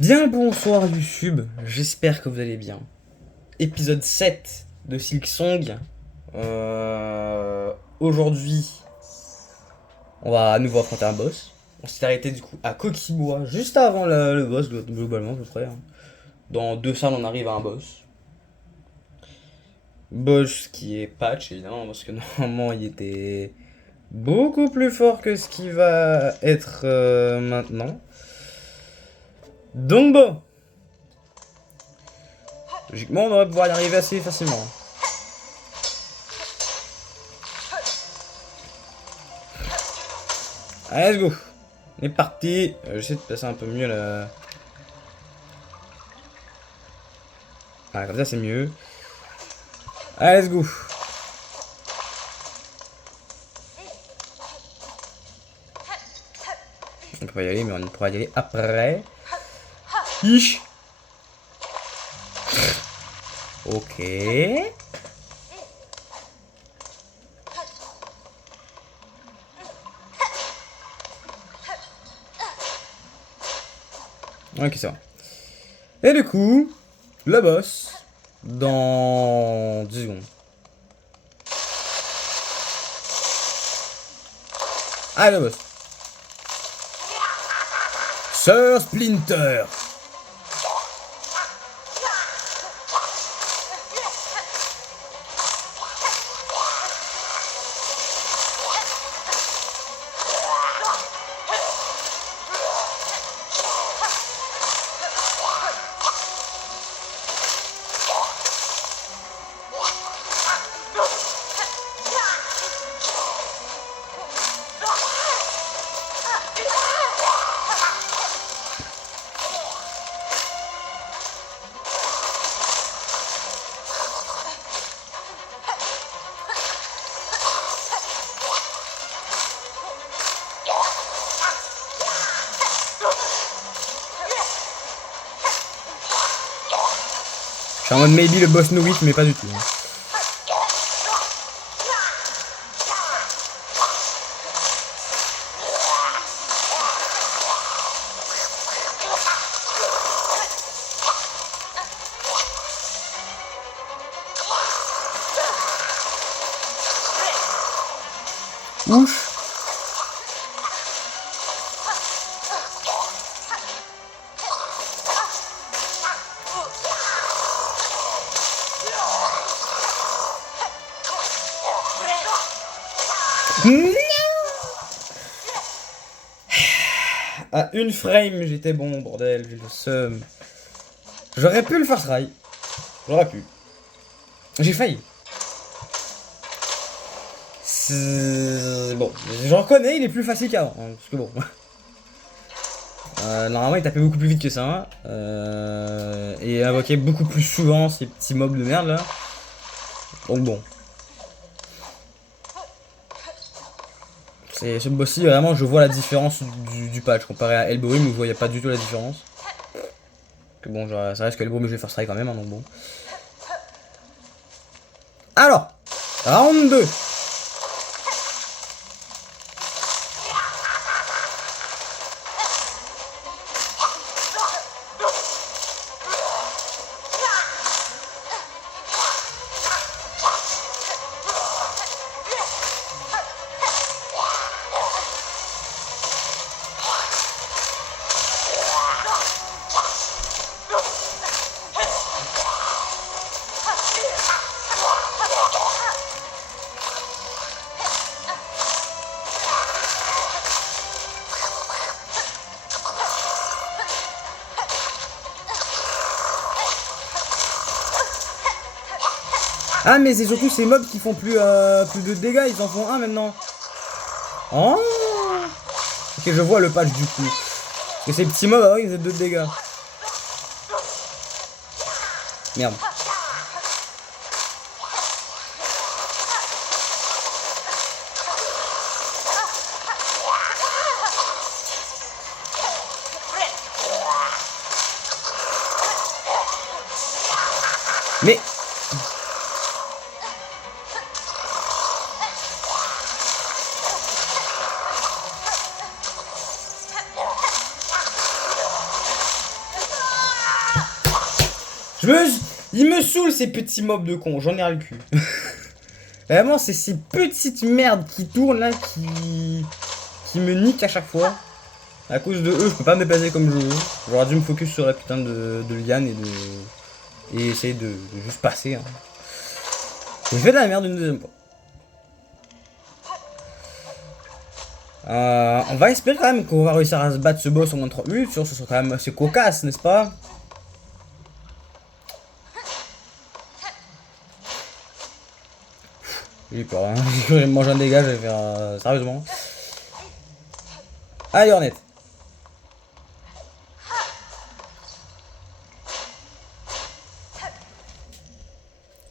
Bien le bonsoir YouTube, j'espère que vous allez bien. Épisode 7 de Silksong. Aujourd'hui, on va à nouveau affronter un boss. On s'est arrêté du coup à Kokiboa, juste avant le boss, globalement à peu près. Dans 2 salles, on arrive à un boss. Boss qui est patch évidemment, parce que normalement il était beaucoup plus fort que ce qui va être maintenant. Donc bon, logiquement on devrait pouvoir y arriver assez facilement. Allez, let's go. On est parti. J'essaie de passer un peu mieux là. Voilà, comme ça c'est mieux. Allez, let's go. On peut y aller, mais on pourra y aller après. Ish. Ok. Ok, ça va. Et du coup, le boss, dans 10 secondes. Ah, le boss. Sir Splinter. Je suis en mode maybe le boss no hit, mais pas du tout. Ouch. À une frame, j'étais bon, bordel, j'ai le seum. J'aurais pu le faire try. J'aurais pu. J'ai failli. Bon, je reconnais, il est plus facile qu'avant. Parce que bon. Normalement, il tapait beaucoup plus vite que ça. Et il invoquait beaucoup plus souvent ces petits mobs de merde là. Donc bon. Ce boss-ci, vraiment, je vois la différence du patch comparé à Elborim où je voyais pas du tout la différence. Que bon, genre, ça reste que Elborim, je vais faire strike quand même, donc bon. Alors, round 2. Ah, mais c'est surtout ces mobs qui font plus de dégâts, ils en font un maintenant. Oh. Ok, je vois le patch du coup. Parce que ces petits mobs, avant, ils faisaient 2 de dégâts. Merde. Mais... Il me saoule ces petits mobs de cons, j'en ai ras le cul. Vraiment, c'est ces petites merdes qui tournent là qui me niquent à chaque fois. À cause de eux, je peux pas me déplacer comme je veux. J'aurais dû me focus sur la putain de liane et essayer de juste passer. Hein. Je fais de la merde une deuxième fois. On va espérer quand même qu'on va réussir à se battre ce boss en moins de 30 minutes. Sinon, ce sera quand même assez cocasse, n'est-ce pas? J'ai peur, hein. Je vais me manger un dégât, je vais faire sérieusement. Allez, Hornet.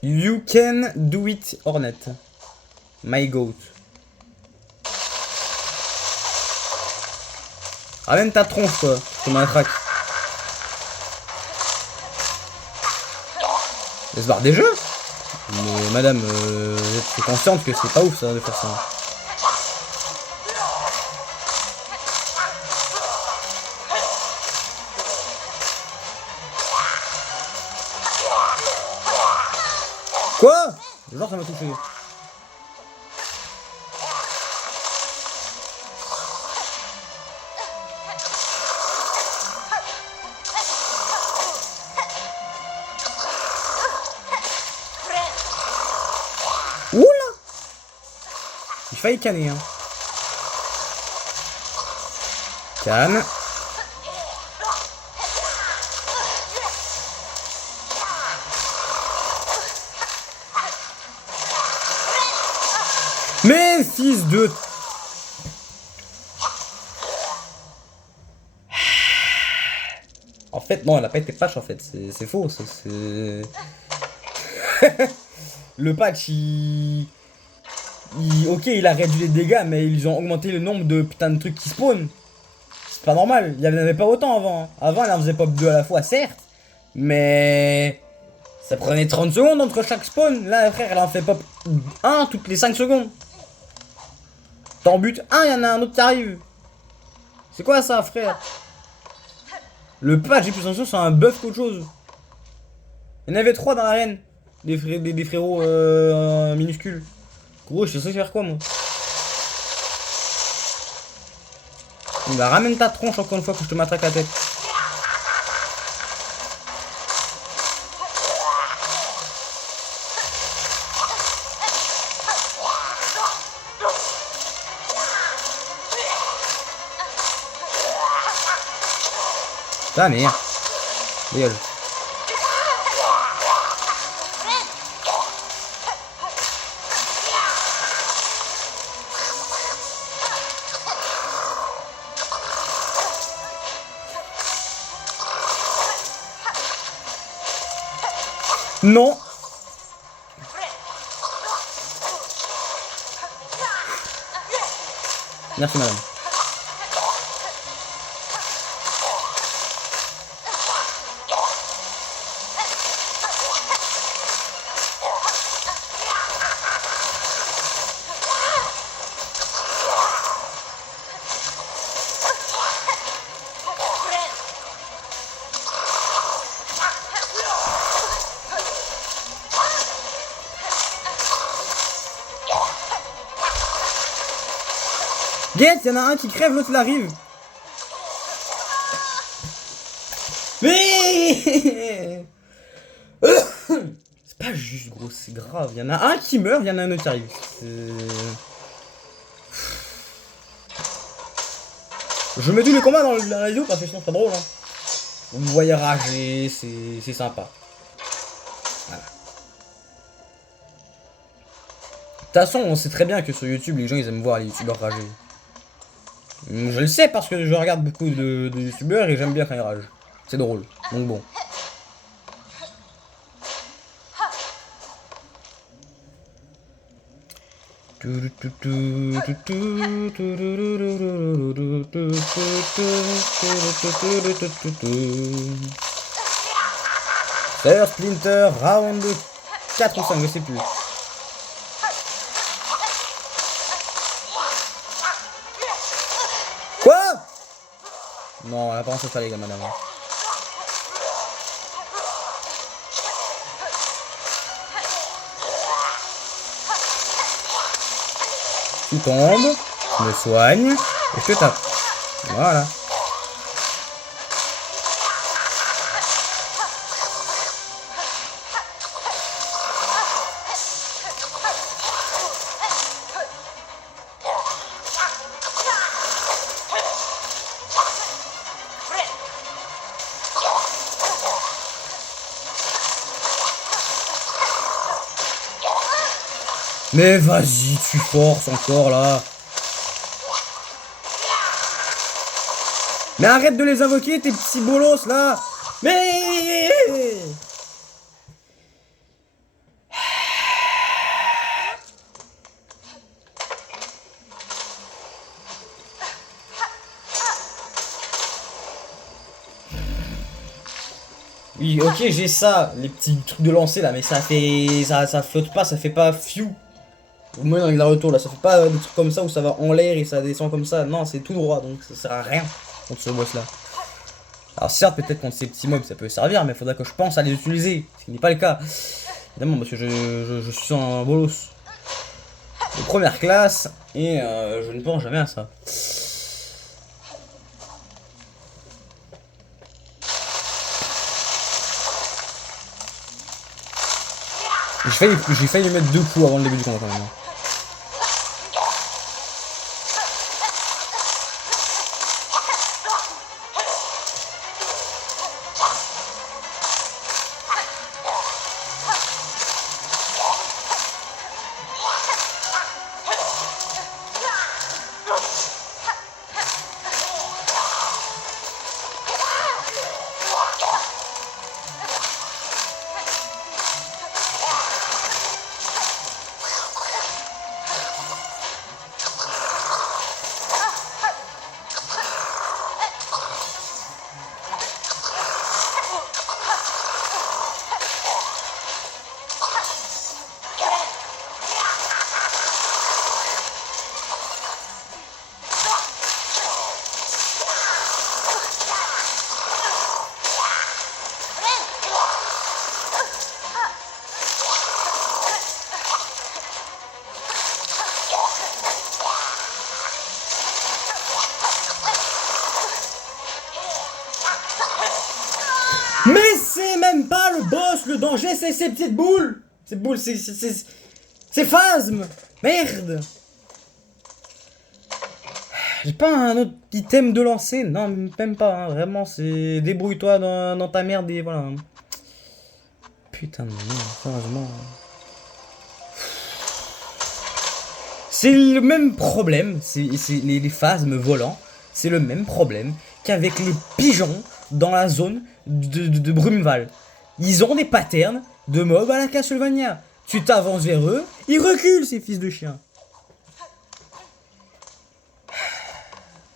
You can do it, Hornet. My goat. Ramène ta tronche, quoi. Comme un crack. Elle se barre des jeux. Mais madame, vous êtes consciente que c'est pas ouf ça de faire ça. Quoi? Genre ça m'a touché. Oula! Il failli canner hein. Canne. Mais fils de... En fait, non, elle a pas été patch en fait, c'est faux, c'est... Le patch, ok, il a réduit les dégâts, mais ils ont augmenté le nombre de putain de trucs qui spawnent. C'est pas normal, il n'y en avait pas autant avant. Avant, elle en faisait pop 2 à la fois, certes, mais... Ça prenait 30 secondes entre chaque spawn. Là, frère, elle en fait pop 1 toutes les 5 secondes. T'en butes un, il y en a un autre qui arrive. C'est quoi ça, frère? Le patch, j'ai plus l'impression c'est un buff qu'autre chose. Il y en avait 3 dans l'arène. Des frérots minuscules. Gros, je sais faire quoi, moi. Il va ramène ta tronche encore une fois que je te matraque la tête. Ah merde. Dégage. Non. Merci madame. Get, il y en a un qui crève, l'autre il arrive. Mais c'est pas juste gros, c'est grave. Il y en a un qui meurt, il y en a un autre qui arrive. Je mets tous les combats dans la vidéo parce que sinon c'est pas drôle. Hein. Vous me voyez rager, c'est sympa. Voilà. De toute façon, on sait très bien que sur YouTube, les gens ils aiment voir les youtubeurs rager. Je le sais parce que je regarde beaucoup de youtubeurs et j'aime bien quand ils ragent. C'est drôle, donc bon. D'ailleurs, Splinter, round 4 ou 5, je sais plus. Quoi? Non, elle a pas pensé ça les gars, madame. Tu tombes, je me soigne, et je te tape. Voilà. Mais vas-y, tu forces encore là. Mais arrête de les invoquer, tes petits bolos là. Mais... Oui, ok, j'ai ça, les petits trucs de lancer là, mais ça fait... Ça flotte pas, ça fait pas fiou. Au moins avec la retour là, ça fait pas des trucs comme ça où ça va en l'air et ça descend comme ça. Non, c'est tout droit, donc ça sert à rien contre ce boss là. Alors certes, peut-être contre ces petits mobs ça peut servir, mais il faudra que je pense à les utiliser, ce qui n'est pas le cas. Évidemment, parce que je suis un bolos de première classe et je ne pense jamais à ça. J'ai failli lui mettre 2 coups avant le début du combat quand même. Mais c'est même pas le boss, le danger, c'est ces petites boules. Ces boules, c'est phasmes. Merde. J'ai pas un autre item de lancer. Non, même pas. Hein. Vraiment, c'est débrouille-toi dans ta merde et voilà. Putain de merde, sérieusement. C'est le même problème. C'est les phasmes volants. C'est le même problème qu'avec les pigeons dans la zone de Brumeval. Ils ont des patterns de mobs à la Castlevania. Tu t'avances vers eux, ils reculent ces fils de chiens.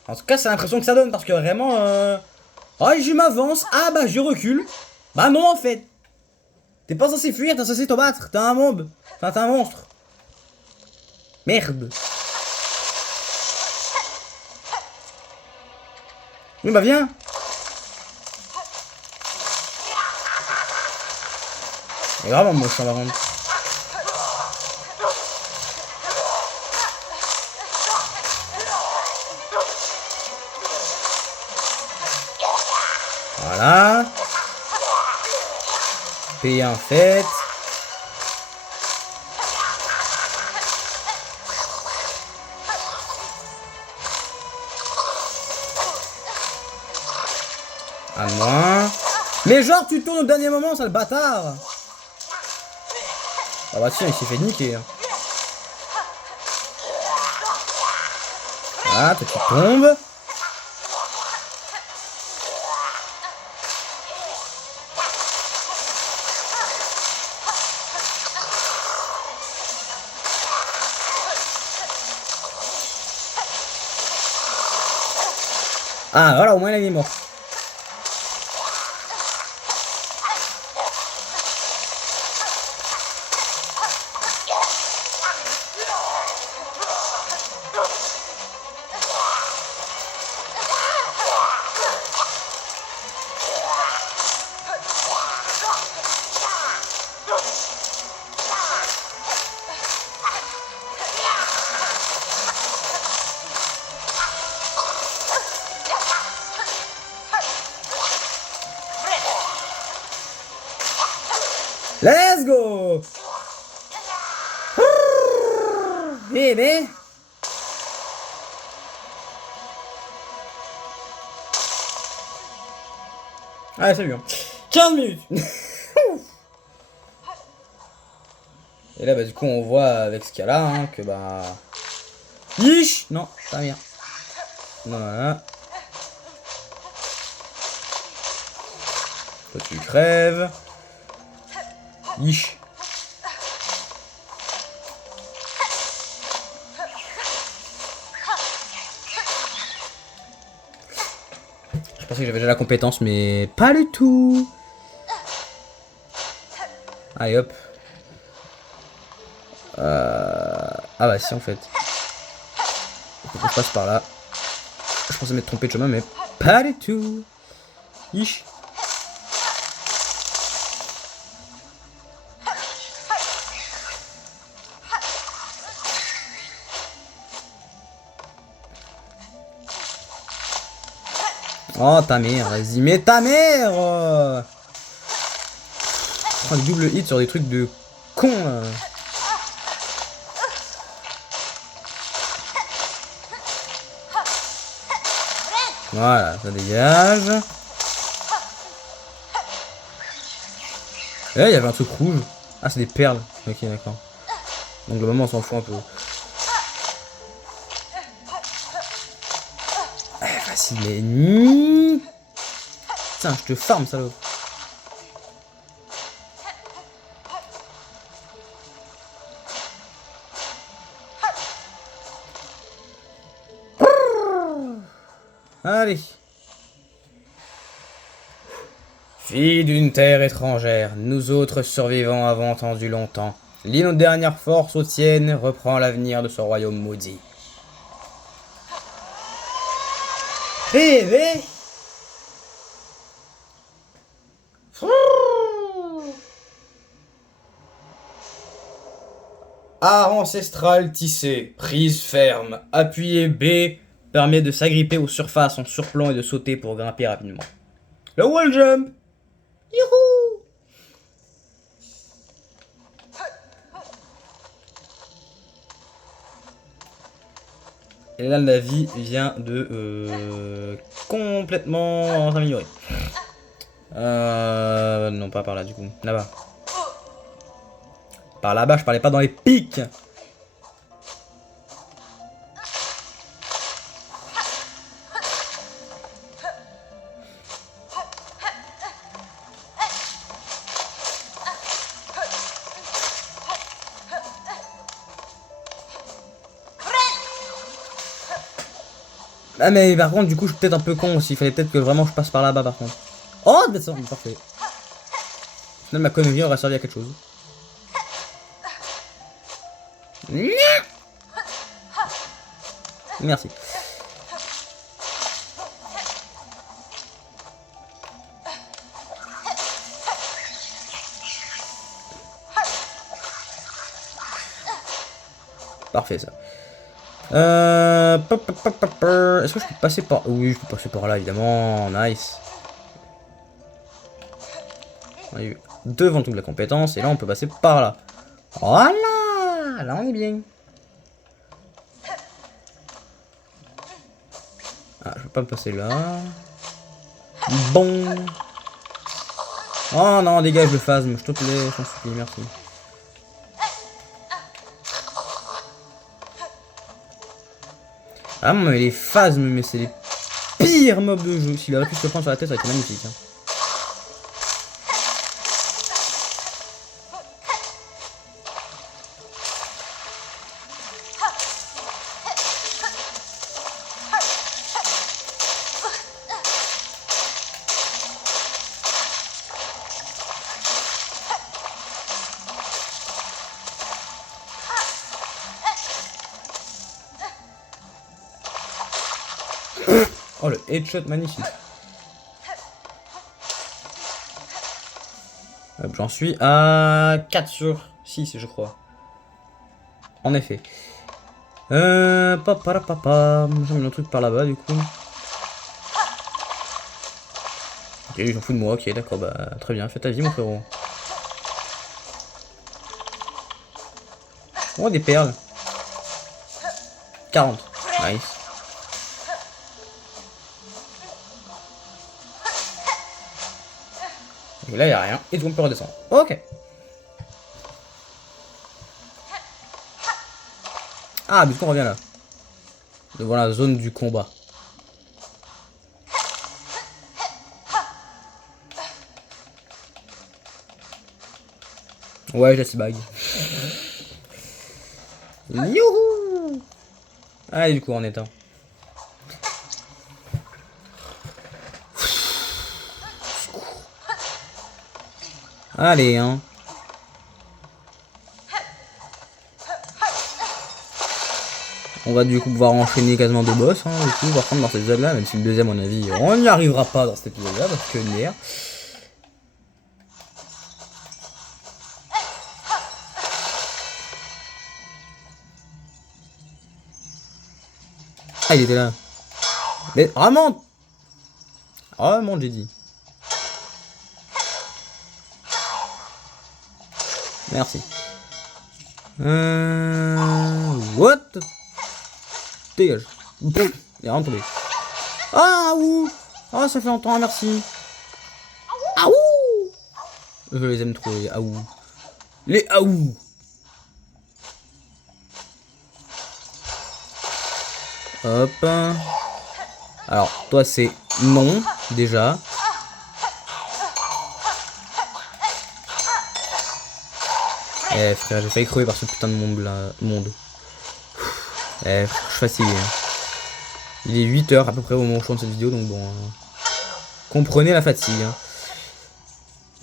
En tout cas, c'est l'impression que ça donne parce que vraiment, ah, je m'avance, ah bah je recule. Bah non en fait. T'es pas censé fuir, t'es censé te battre. T'es un mob. Enfin, t'es un monstre. Merde. Oui bah viens. C'est vraiment moche, par contre. Voilà. P1 fait. Un de moins. Mais genre tu tournes au dernier moment, sale bâtard. Ah bah tiens, il s'est fait niquer. Hein. Voilà, toi tu tombes. Ah voilà, au moins il est mort. Let's go. Bébé. Allez, salut. Hein. 15 minutes. Et là, bah, du coup, on voit avec ce qu'il y a là, hein, que bah. Yish. Non, pas bien. Voilà. Toi, tu crèves. Yish. Je pensais que j'avais déjà la compétence, mais pas du tout. Allez, hop. Ah bah si, en fait. Faut que je passe par là. Je pensais m'être trompé de chemin, mais pas du tout. Yish. Oh ta mère, vas-y, mais ta mère oh, des double hits sur des trucs de con là. Voilà, ça dégage. Eh, il y avait un truc rouge. Ah, c'est des perles. Ok, d'accord. Donc le moment on s'en fout un peu. Eh, facile, mais... Putain, je te farme, salaud. Allez. Fille d'une terre étrangère, nous autres survivants avons entendu longtemps. Lis nos dernières forces aux tiennes, reprend l'avenir de ce royaume maudit. Bébé. Art ancestral tissé, prise ferme, appuyez B permet de s'agripper aux surfaces en surplomb et de sauter pour grimper rapidement. Le wall jump. Youhou. Et là la vie vient de complètement s'améliorer. Non pas par là du coup, là-bas. Par là-bas, je parlais pas dans les pics. Ah mais par contre du coup je suis peut-être un peu con aussi, il fallait peut-être que vraiment je passe par là-bas par contre. Oh ça, parfait. Finalement ma connerie aurait servi à quelque chose. Merci. Parfait ça. Est-ce que je peux passer par... Oui, je peux passer par là, évidemment. Nice. On a eu devant toute la compétence, et là, on peut passer par là. Voilà. Là, on est bien. Ah, je peux pas me passer là. Bon. Oh non, dégage le phasme, je te plaît, je t'en supplie, merci. Ah mais les phasmes, mais c'est les pires mobs de jeu. S'il aurait pu se le prendre sur la tête, ça aurait été magnifique. Hein. Oh le headshot magnifique. J'en suis à 4 sur 6 je crois. En effet. Papa. J'ai mis un truc par là-bas du coup. Ok, j'en fous de moi, ok d'accord, bah très bien, fais ta vie mon frérot. Oh, des perles. 40. Nice. Et là, il n'y a rien. Et tout, on peut redescendre. Ok. Ah, du coup, on revient là. Devant la zone du combat. Ouais, j'ai ce bag. Youhou! Allez, du coup, on éteint. Allez, hein. On va du coup pouvoir enchaîner quasiment deux boss, hein, du coup, par contre, dans cet épisode-là, même si le deuxième, à mon avis, on n'y arrivera pas dans cet épisode-là, parce que merde. Ah, il était là. Mais vraiment. Vraiment, j'ai dit. Merci. What? Dégage. Il est rien tombé. Ah, ouh. Ah, ça fait longtemps, merci. Ah, ouh. Je les aime trop, les aou. Les aou. Hop. Alors, toi, c'est non, déjà. Eh, frère, j'ai failli crever par ce putain de monde là. Eh, je suis fatigué. Hein. Il est 8 h à peu près au moment où je tourne cette vidéo, donc bon. Comprenez la fatigue.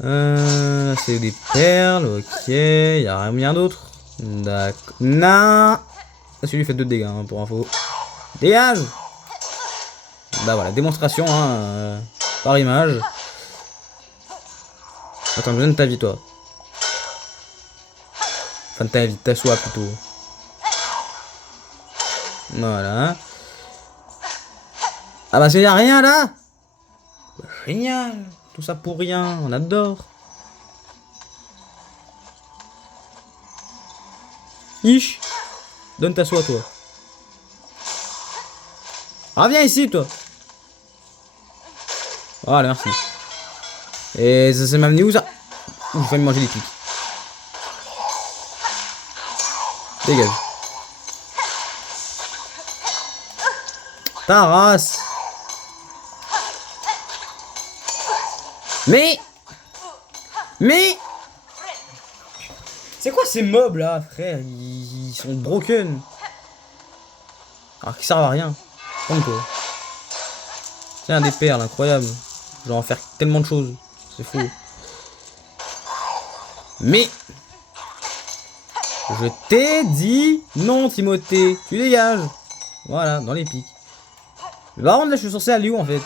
Hein. C'est des perles, ok. Y a rien d'autre. D'accord. Non. Celui-là fait 2 dégâts, hein, pour info. Dégage. Bah voilà, démonstration, hein, par image. Attends, je besoin de ta vie, toi. Enfin, de ta vie, ta soie plutôt. Voilà. Ah bah, c'est rien là. Génial. Tout ça pour rien, on adore. Ish. Donne ta soie, toi. Ah, viens ici, toi. Voilà, merci. Et ça s'est m'amené où ça? Ouh, je vais me manger les pics. Dégage. Ta race. Mais c'est quoi ces mobs là, frère? Ils sont broken. Alors qu'ils servent à rien. Comme toi. Tiens, des perles, incroyable. Je vais en faire tellement de choses. C'est fou. Mais je t'ai dit non, Timothée. Tu dégages. Voilà, dans les pics. Mais par contre, là, je suis censé aller où en fait?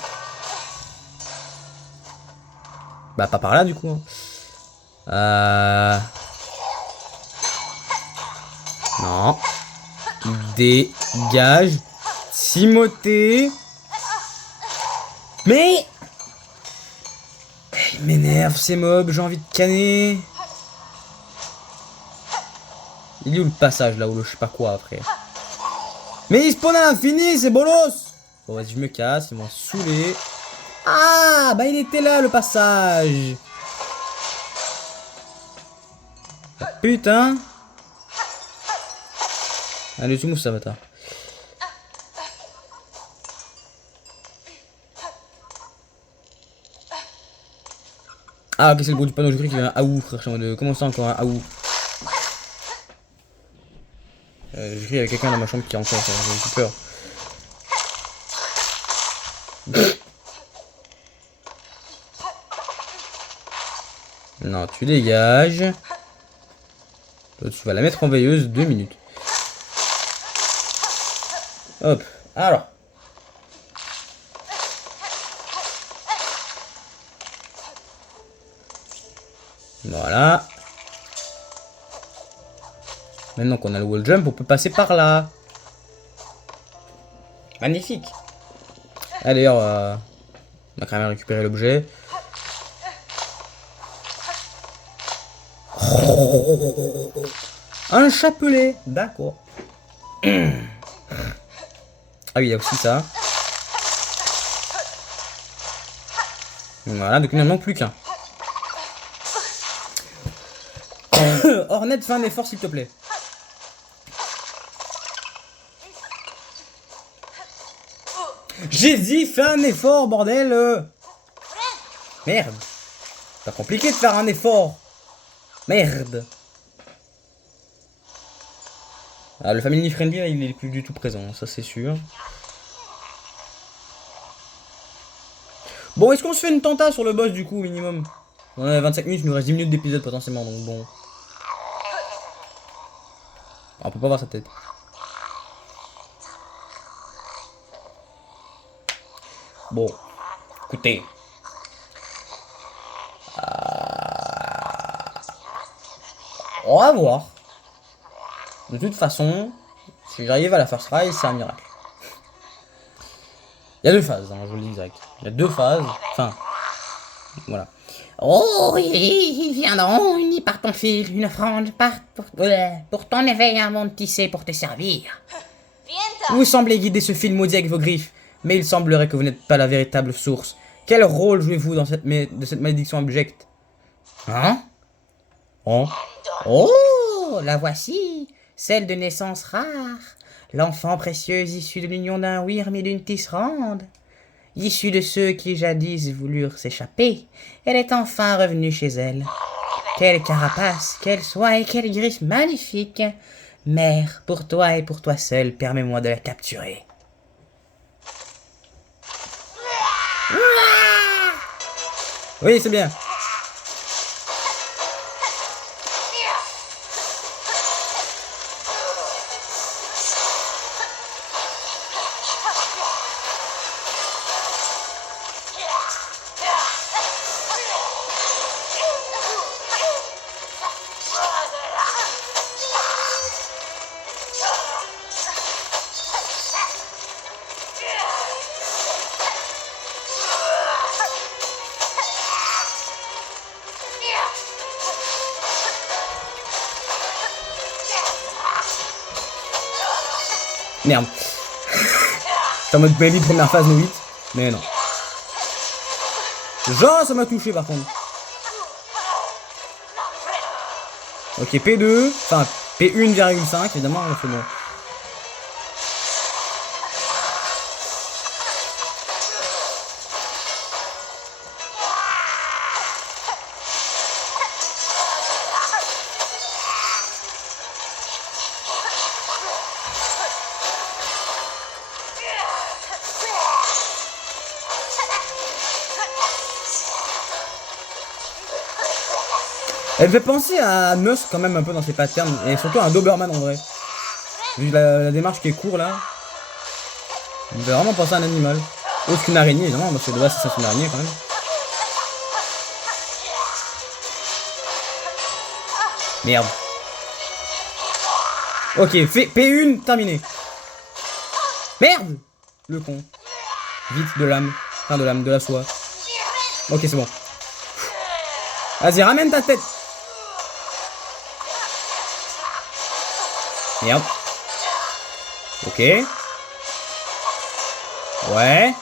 Bah, pas par là du coup. Hein. Non. Dégage. Timothée. Mais il m'énerve ces mobs, j'ai envie de canner. Il est où le passage là, ou le je sais pas quoi après? Mais il spawn à l'infini, c'est bolos. Bon vas-y, je me casse, ils m'ont saoulé. Ah bah il était là le passage. Ah, putain. Allez, tu mousses ça, bâtard. Ah, ok, c'est le gros du panneau. Je crois qu'il y avait un aou, frère. Je suis en mode, comment ça encore un aou? Je crie, il y a quelqu'un dans ma chambre qui est encore. J'ai peur. Non, tu dégages. Toi, tu vas la mettre en veilleuse 2 minutes. Hop. Alors. Voilà. Maintenant qu'on a le wall jump, on peut passer par là. Magnifique. Allez, on a quand même récupéré l'objet. Un chapelet. D'accord. Ah oui, il y a aussi ça. Voilà, donc il n'en manque plus qu'un. Hornet, fais un effort s'il te plaît. J'ai dit, fais un effort, bordel. Merde. C'est pas compliqué de faire un effort. Merde. Ah, le family friendly, là, il est plus du tout présent, ça c'est sûr. Bon, est-ce qu'on se fait une tenta sur le boss du coup, minimum? On a 25 minutes, il nous reste 10 minutes d'épisode potentiellement, donc bon. On peut pas voir sa tête. Bon, écoutez. On va voir. De toute façon, si j'arrive à la first try, c'est un miracle. Il y a deux phases, hein, je vous le dis direct. Il y a deux phases, enfin, voilà. Oh, ils viendront unis par ton fil, une offrande pour ton éveil, un monde tissé pour te servir. Vous semblez guider ce fil maudit avec vos griffes, mais il semblerait que vous n'êtes pas la véritable source. Quel rôle jouez-vous dans cette malédiction abjecte? Hein? Oh? Oh, la voici, celle de naissance rare, l'enfant précieuse issue de l'union d'un wyrm et d'une tisserande. Issue de ceux qui jadis voulurent s'échapper, elle est enfin revenue chez elle. Quelle carapace, quelle soie et quelle griffe magnifique! Mère, pour toi et pour toi seul, permets-moi de la capturer. Oui, c'est bien. Merde. C'est en mode Baby première phase, no 8. Mais non. Genre, ça m'a touché par contre. Ok, P2. Enfin, P1,5, évidemment, on fait bon. Elle fait penser à Nuss quand même un peu dans ses patterns, et surtout à un Doberman en vrai. Vu la démarche qui est courte là. Elle me fait vraiment penser à un animal. Autre qu'une araignée évidemment, parce que de base c'est une araignée quand même. Merde. Ok, P1 terminé. Merde. Le con. Vite de l'âme. Enfin de l'âme, de la soie. Ok, c'est bon. Vas-y, ramène ta tête. Merde. Ok. Ouais.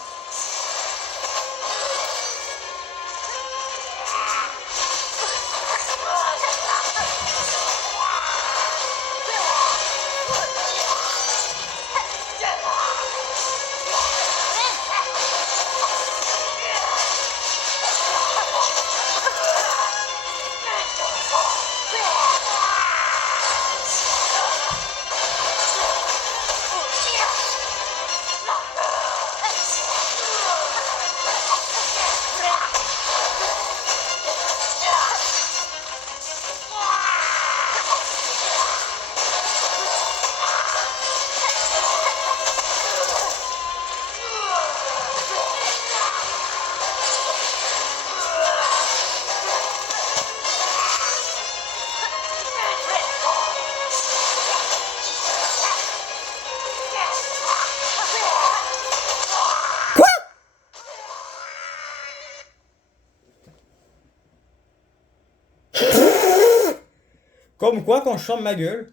Comme quoi, quand je ferme ma gueule,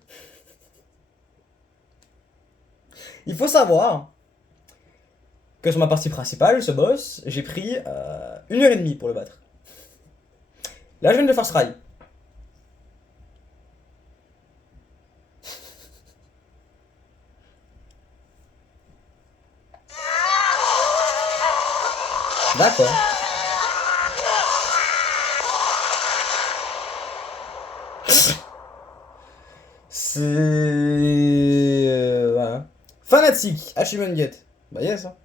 il faut savoir que sur ma partie principale, ce boss, j'ai pris 1h30 pour le battre. Là, je viens de faire ce rail. D'accord. C'est... voilà. Fanatique, Achievement Get. Bah yes. Hein.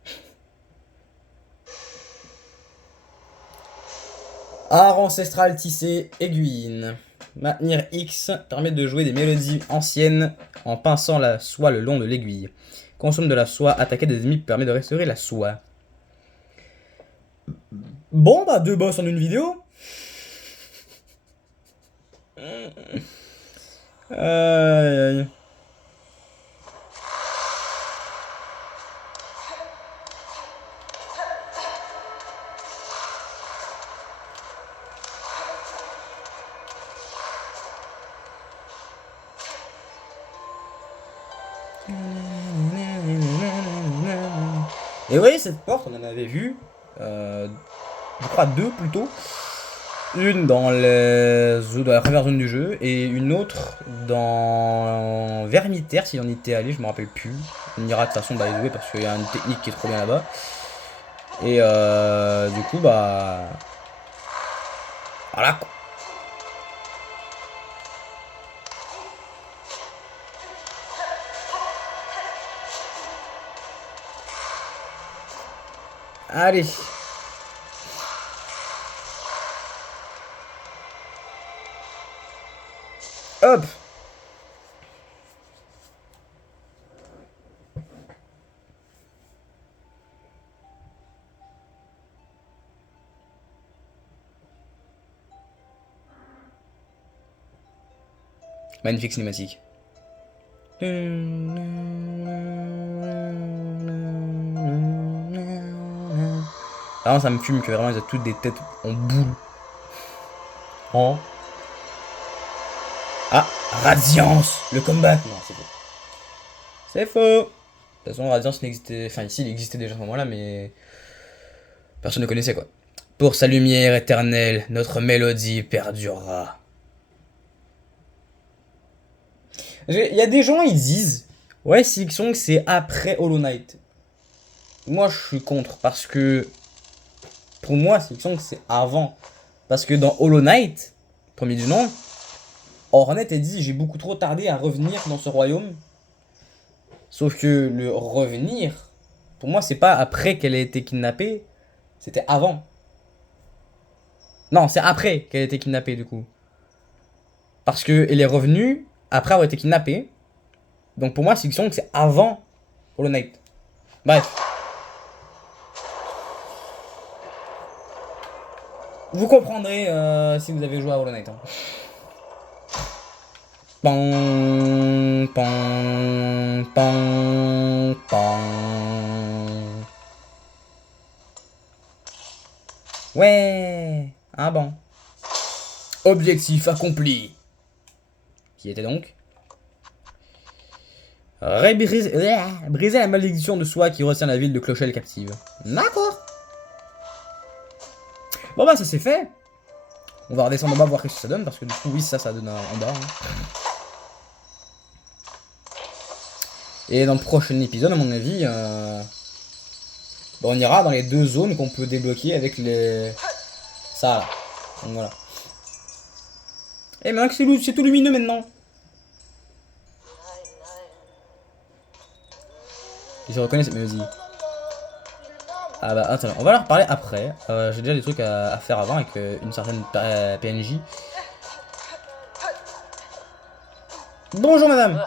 Art ancestral tissé, aiguille. Maintenir X permet de jouer des mélodies anciennes en pinçant la soie le long de l'aiguille. Consomme de la soie, attaquer des ennemis permet de restaurer la soie. Bon bah 2 boss en une vidéo. Aïe. Et vous voyez cette porte, on en avait vu, je crois 2 plutôt. Une dans la première zone du jeu et une autre dans Vermitaire si on y était allé, je me rappelle plus. On ira de toute façon by the way parce qu'il y a une technique qui est trop bien là-bas. Et du coup bah... Voilà quoi. Allez. Hop. Magnifique cinématique. Vraiment ça me fume que vraiment ils ont toutes des têtes en boule. En... Ah, Radiance, le combat. Non, c'est faux. C'est faux. De toute façon, Radiance n'existait... Enfin, ici, il existait déjà à ce moment-là, mais... personne ne connaissait, quoi. Pour sa lumière éternelle, notre mélodie perdurera. Il y a des gens, ils disent... Ouais, Silksong, c'est après Hollow Knight. Moi, je suis contre, parce que... Pour moi, Silksong, c'est avant. Parce que dans Hollow Knight, premier du nom... Hornet a dit j'ai beaucoup trop tardé à revenir dans ce royaume. Sauf que le revenir, pour moi c'est pas après qu'elle ait été kidnappée, c'était avant. Non, c'est après qu'elle ait été kidnappée du coup. Parce que elle est revenue après avoir été kidnappée. Donc pour moi Silksong c'est avant Hollow Knight. Bref. Vous comprendrez si vous avez joué à Hollow Knight. Hein. Pong, pong, pong, pong. Ouais, ah bon. Objectif accompli. Qui était donc briser la malédiction de soi qui retient la ville de Clochelle captive. D'accord. Bon bah ça c'est fait. On va redescendre en bas voir ce que ça donne parce que du coup oui ça donne en bas. Hein. Et dans le prochain épisode, à mon avis, on ira dans les 2 zones qu'on peut débloquer avec les... ça là. Donc voilà. Et maintenant que c'est tout lumineux maintenant. Ils se reconnaissent, mais vas-y. Ah bah attends, on va leur parler après. J'ai déjà des trucs à faire avant avec une certaine PNJ. Bonjour madame.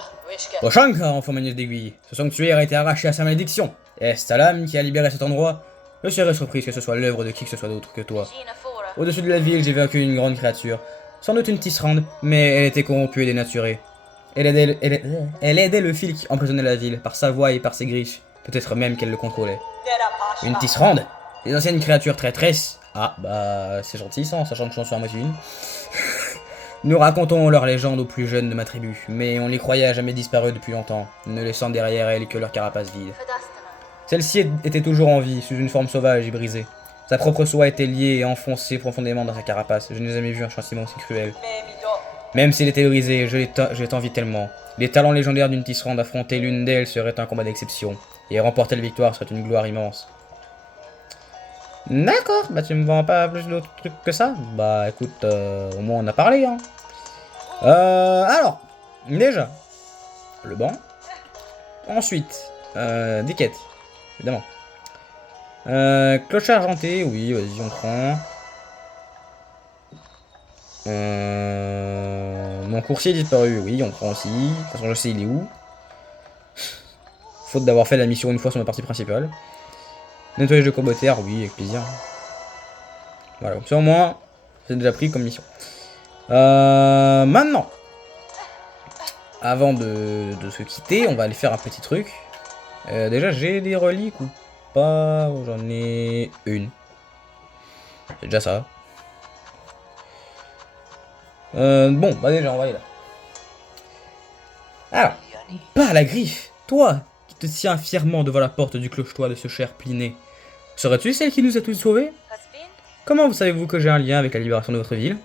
Oshanka, enfant manière d'aiguille. Ce sanctuaire a été arraché à sa malédiction. Est-ce ta lame qui a libéré cet endroit? Je serais surprise que ce soit l'œuvre de qui que ce soit d'autre que toi. Au-dessus de la ville, j'ai vaincu une grande créature. Sans doute une tisserande, mais elle était corrompue et dénaturée. Elle aidait le fil qui emprisonnait la ville, par sa voix et par ses griffes. Peut-être même qu'elle le contrôlait. Une tisserande? Les anciennes créatures traîtresses? Ah, bah, c'est gentil ça, en sachant que j'en suis à moitié une. Nous racontons leur légende aux plus jeunes de ma tribu, mais on les croyait à jamais disparus depuis longtemps, ne laissant derrière elles que leur carapace vide. Celle-ci était toujours en vie, sous une forme sauvage et brisée. Sa propre soie était liée et enfoncée profondément dans sa carapace. Je n'ai jamais vu un châtiment aussi cruel. Même s'il était brisé, je t'envie tellement. Les talents légendaires d'une tisserande affronter l'une d'elles serait un combat d'exception, et remporter la victoire serait une gloire immense. D'accord, bah tu me vends pas plus d'autres trucs que ça? Bah écoute, au moins on a parlé, hein. Alors, déjà, le banc. Ensuite, des quêtes, évidemment. Cloche argenté, oui, vas-y, on prend. Mon coursier disparu, oui, on prend aussi. De toute façon, je sais il est où. Faute d'avoir fait la mission une fois sur ma partie principale. Nettoyage de cobotaire, oui, avec plaisir. Voilà, comme ça au moins, c'est déjà pris comme mission. Maintenant, avant de se quitter, on va aller faire un petit truc. Déjà, j'ai des reliques ou pas? J'en ai une. C'est déjà ça. Bon, bah déjà, on va aller là. Alors, pas la griffe, toi qui te tiens fièrement devant la porte du cloche-toit de ce cher Pliné. Serais-tu celle qui nous a tous sauvés? Comment vous savez-vous que j'ai un lien avec la libération de votre ville?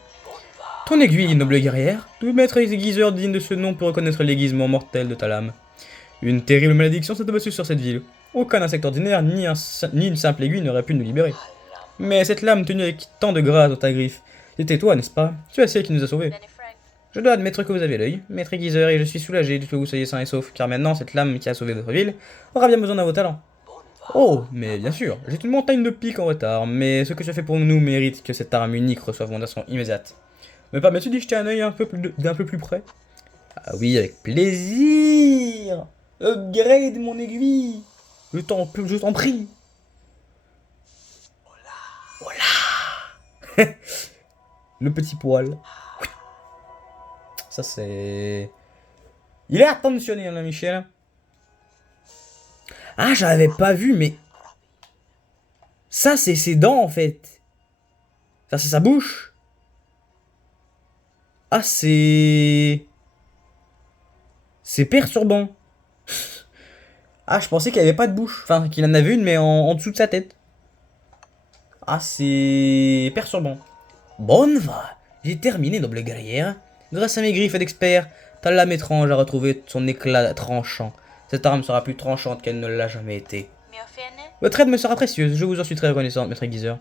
Ton aiguille, noble guerrière, tout maître aiguiseur digne de ce nom peut reconnaître l'aiguisement mortel de ta lame. Une terrible malédiction s'est abattue sur cette ville. Aucun insecte ordinaire, ni une simple aiguille n'aurait pu nous libérer. Mais cette lame tenue avec tant de grâce dans ta griffe, c'était toi, n'est-ce pas? Tu es celle qui nous a sauvés. Je dois admettre que vous avez l'œil, maître aiguiseur, et je suis soulagé que vous soyez sain et sauf, car maintenant cette lame qui a sauvé votre ville aura bien besoin de vos talents. Oh, mais bien sûr, j'ai une montagne de piques en retard, mais ce que tu as fait pour nous mérite que cette arme unique reçoive mon action immédiate. Me permets-tu d'y jeter un œil d'un peu plus près? Ah oui, avec plaisir. Upgrade mon aiguille. Je t'en prie. Voilà. Le petit poil. Ça c'est... Il est attentionné là, Michel. Ah, j'avais pas vu, mais... Ça, c'est ses dents, en fait. Ça, c'est sa bouche. Ah, c'est... C'est perturbant. Ah, je pensais qu'il n'y avait pas de bouche. Enfin, qu'il en avait une, mais en dessous de sa tête. Ah, c'est... perturbant. Bonne va. J'ai terminé, noble guerrière. Grâce à mes griffes d'expert, ta lame étrange a retrouvé son éclat tranchant. Cette arme sera plus tranchante qu'elle ne l'a jamais été. Votre aide me sera précieuse, je vous en suis très reconnaissant, maître aiguiseur.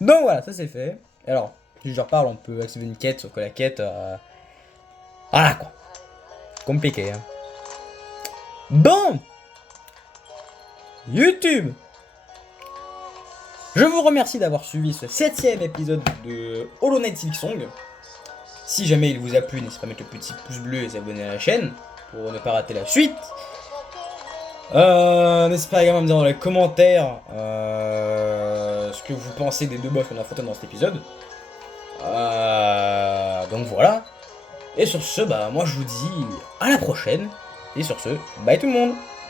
Donc voilà, ça c'est fait. Et alors, si je reparle, on peut activer une quête, sauf que la quête... Voilà quoi. Compliqué, hein. Bon YouTube, je vous remercie d'avoir suivi ce 7ème épisode de Hollow Knight Silksong. Si jamais il vous a plu, n'hésitez pas à mettre le petit pouce bleu et s'abonner à la chaîne pour ne pas rater la suite. N'hésitez pas également à me dire dans les commentaires ce que vous pensez des deux boss qu'on a affrontés dans cet épisode. Donc voilà. Et sur ce, bah moi je vous dis à la prochaine. Et sur ce, bye tout le monde.